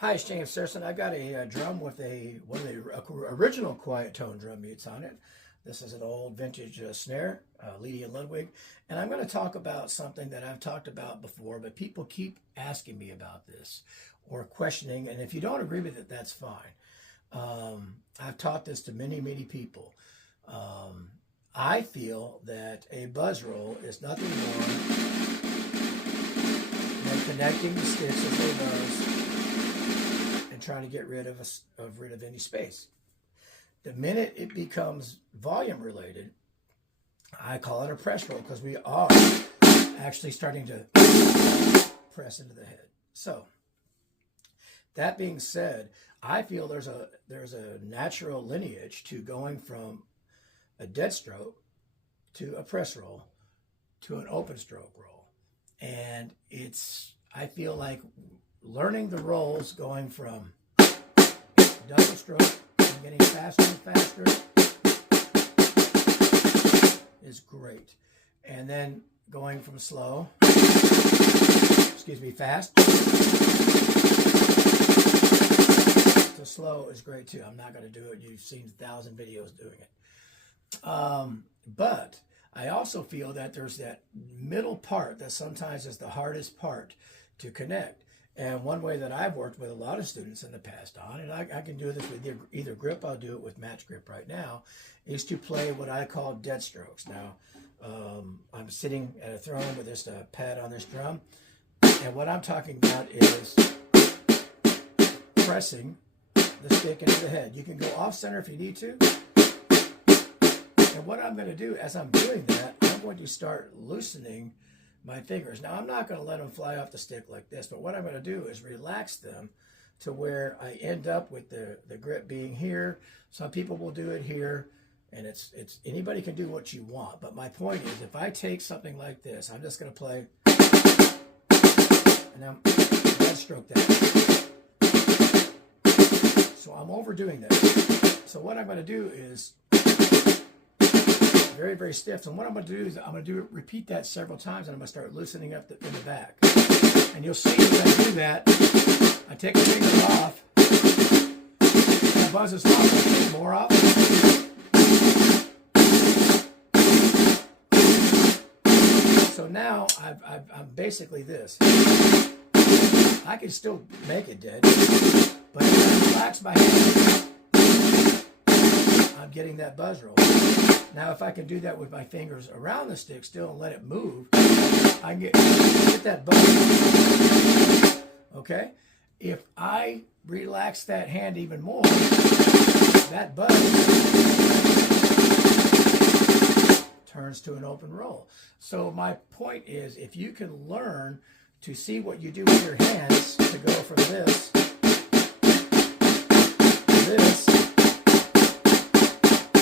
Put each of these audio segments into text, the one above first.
Hi, it's James Sarson. I got a drum with one of the original quiet tone drum mutes on it. This is an old vintage snare, Lydia Ludwig, and I'm going to talk about something that I've talked about before, but people keep asking me about this or questioning, and if you don't agree with it, that's fine. I've taught this to many, many people. I feel that a buzz roll is nothing more than connecting the sticks as they buzz and trying to get rid of any space. The minute it becomes volume related, I call it a press roll because we are actually starting to press into the head. So that being said, I feel there's a natural lineage to going from a dead stroke to a press roll to an open stroke roll. And I feel like learning the rolls going from double stroke and getting faster and faster is great. And then going from fast to slow is great too. I'm not going to do it. You've seen 1,000 videos doing it. But I also feel that there's that middle part that sometimes is the hardest part to connect. And one way that I've worked with a lot of students in the past on, and I can do this with either grip, I'll do it with match grip right now, is to play what I call dead strokes. Now, I'm sitting at a throne with this pad on this drum, and what I'm talking about is pressing the stick into the head. You can go off center if you need to. And what I'm going to do as I'm doing that, I'm going to start loosening my fingers. Now, I'm not going to let them fly off the stick like this, but what I'm going to do is relax them to where I end up with the grip being here. Some people will do it here, and it's anybody can do what you want. But my point is, if I take something like this, I'm just going to play, and I'm dead stroke that. So I'm overdoing that. So what I'm going to do is very, very stiff. So what I'm going to do is repeat that several times, and I'm going to start loosening up in the back. And you'll see as I do that, I take the finger off, and the buzz is off, I take more off. So now I'm basically this. I can still make it dead, but if I relax my hand, I'm getting that buzz roll. Now, if I can do that with my fingers around the stick still and let it move, I can get that buzz. Okay? If I relax that hand even more, that buzz turns to an open roll. So my point is, if you can learn to see what you do with your hands to go from this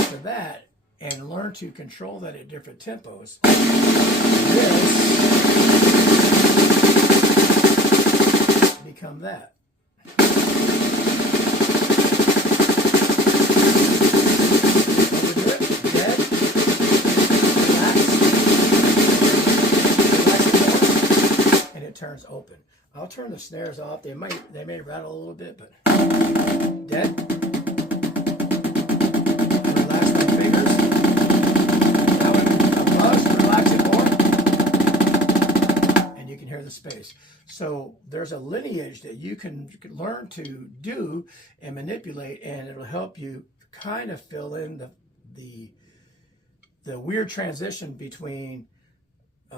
to that, and learn to control that at different tempos, this become that. Overdo it, dead, relax, and it turns open. I'll turn the snares off. They may rattle a little bit, but dead. Space. So there's a lineage that you can learn to do and manipulate, and it'll help you kind of fill in the weird transition between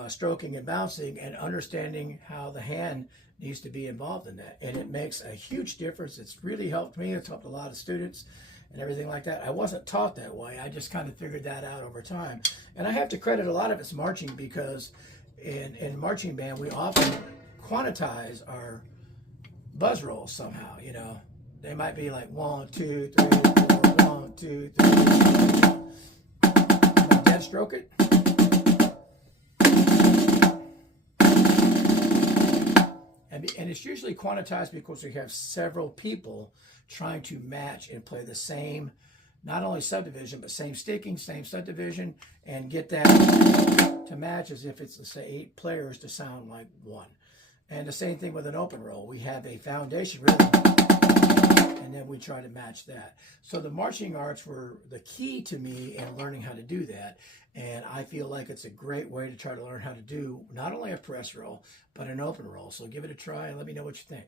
stroking and bouncing, and understanding how the hand needs to be involved in that. And it makes a huge difference. It's really helped me. It's helped a lot of students and everything like that. I wasn't taught that way. I just kind of figured that out over time. And I have to credit a lot of it's marching, because in marching band, we often quantize our buzz rolls somehow. You know, they might be like 1, 2, 3, 4, 1, 2, 3. Dead stroke it. And it's usually quantized because we have several people trying to match and play the same, not only subdivision, but same sticking, same subdivision, and get that to match as if it's, let's say, 8 players to sound like one. And the same thing with an open roll. We have a foundation rhythm, and then we try to match that. So the marching arts were the key to me in learning how to do that. And I feel like it's a great way to try to learn how to do not only a press roll, but an open roll. So give it a try and let me know what you think.